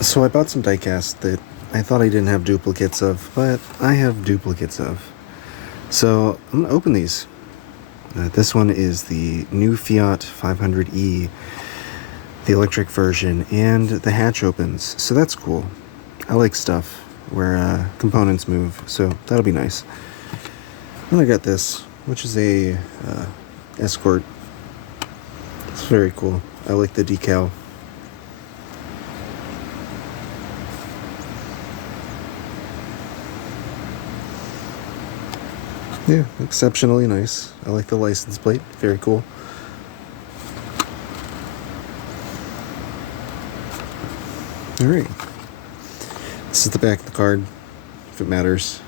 So I bought some diecast that I thought I didn't have duplicates of, but I have duplicates of. So I'm going to open these. This one is the new Fiat 500e, the electric version, and the hatch opens, so that's cool. I like stuff where components move, so that'll be nice. Then I got this, which is a Escort. It's very cool. I like the decal. Yeah, exceptionally nice. I like the license plate. Very cool. Alright. This is the back of the card, if it matters.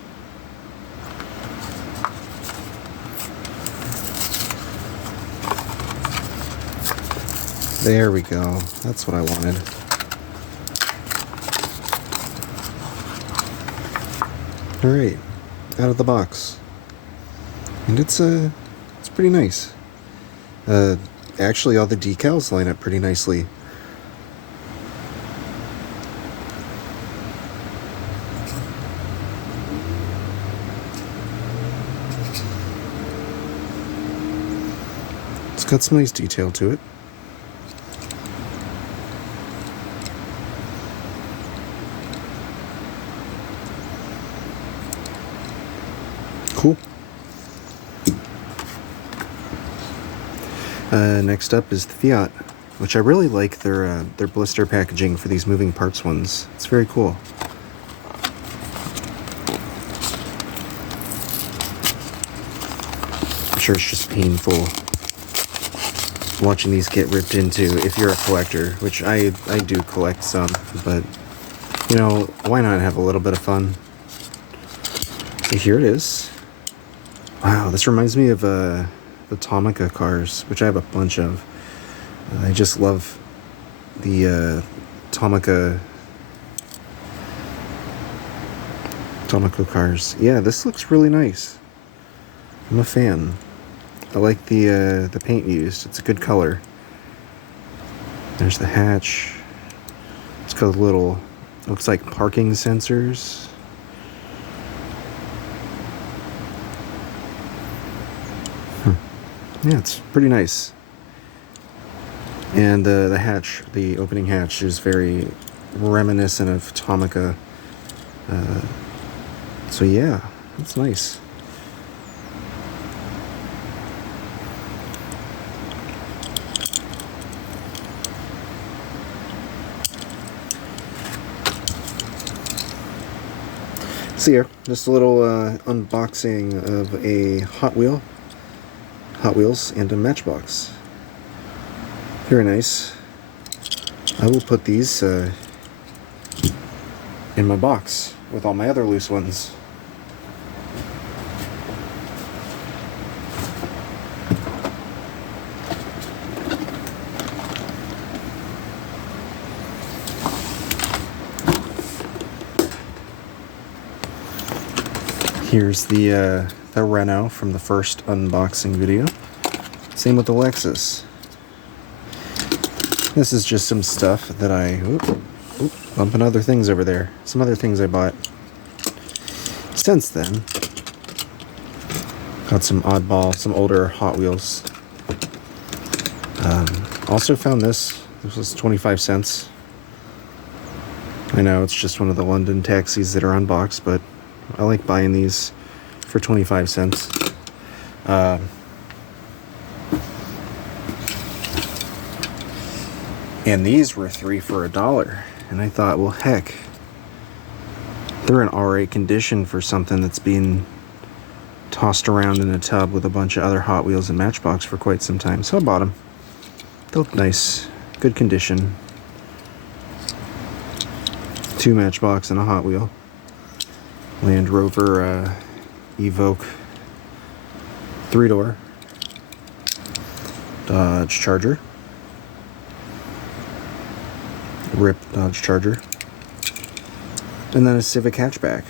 There we go. That's what I wanted. Alright. Out of the box. And it's pretty nice. Actually, all the decals line up pretty nicely. It's got some nice detail to it. Cool. Next up is the Fiat, which I really like their blister packaging for these moving parts ones. It's very cool. I'm sure it's just painful watching these get ripped into if you're a collector, which I do collect some, but you know, why not have a little bit of fun? So here it is. Wow, this reminds me of the Tomica cars, which I have a bunch of. I just love the Tomica cars. Yeah, this looks really nice. I'm a fan. I like the paint used. It's a good color. There's the hatch. It's got little, looks like parking sensors. Yeah, it's pretty nice. And the hatch, the opening hatch, is very reminiscent of Tomica. So yeah, it's nice. So here, just a little unboxing of a Hot Wheels and a Matchbox. Very nice. I will put these in my box with all my other loose ones. Here's the Renault from the first unboxing video. Same with the Lexus. This is just some stuff that I... bumping other things over there. Some other things I bought since then. Got some oddball, some older Hot Wheels. Also found this. This was 25 cents. I know it's just one of the London taxis that are unboxed, but I like buying these for 25 cents. And these were 3 for $1. And I thought, well, heck, they're in alright condition for something that's being tossed around in a tub with a bunch of other Hot Wheels and Matchbox for quite some time. So I bought them. They look nice. Good condition. 2 Matchbox and a Hot Wheel. Land Rover Evoque 3-door. Dodge Charger. RIP Dodge Charger. And then a Civic hatchback.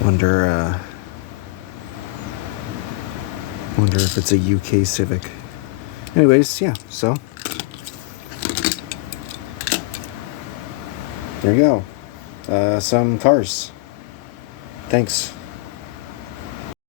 Wonder if it's a UK Civic. Anyways, yeah, so there you go. Some cars. Thanks.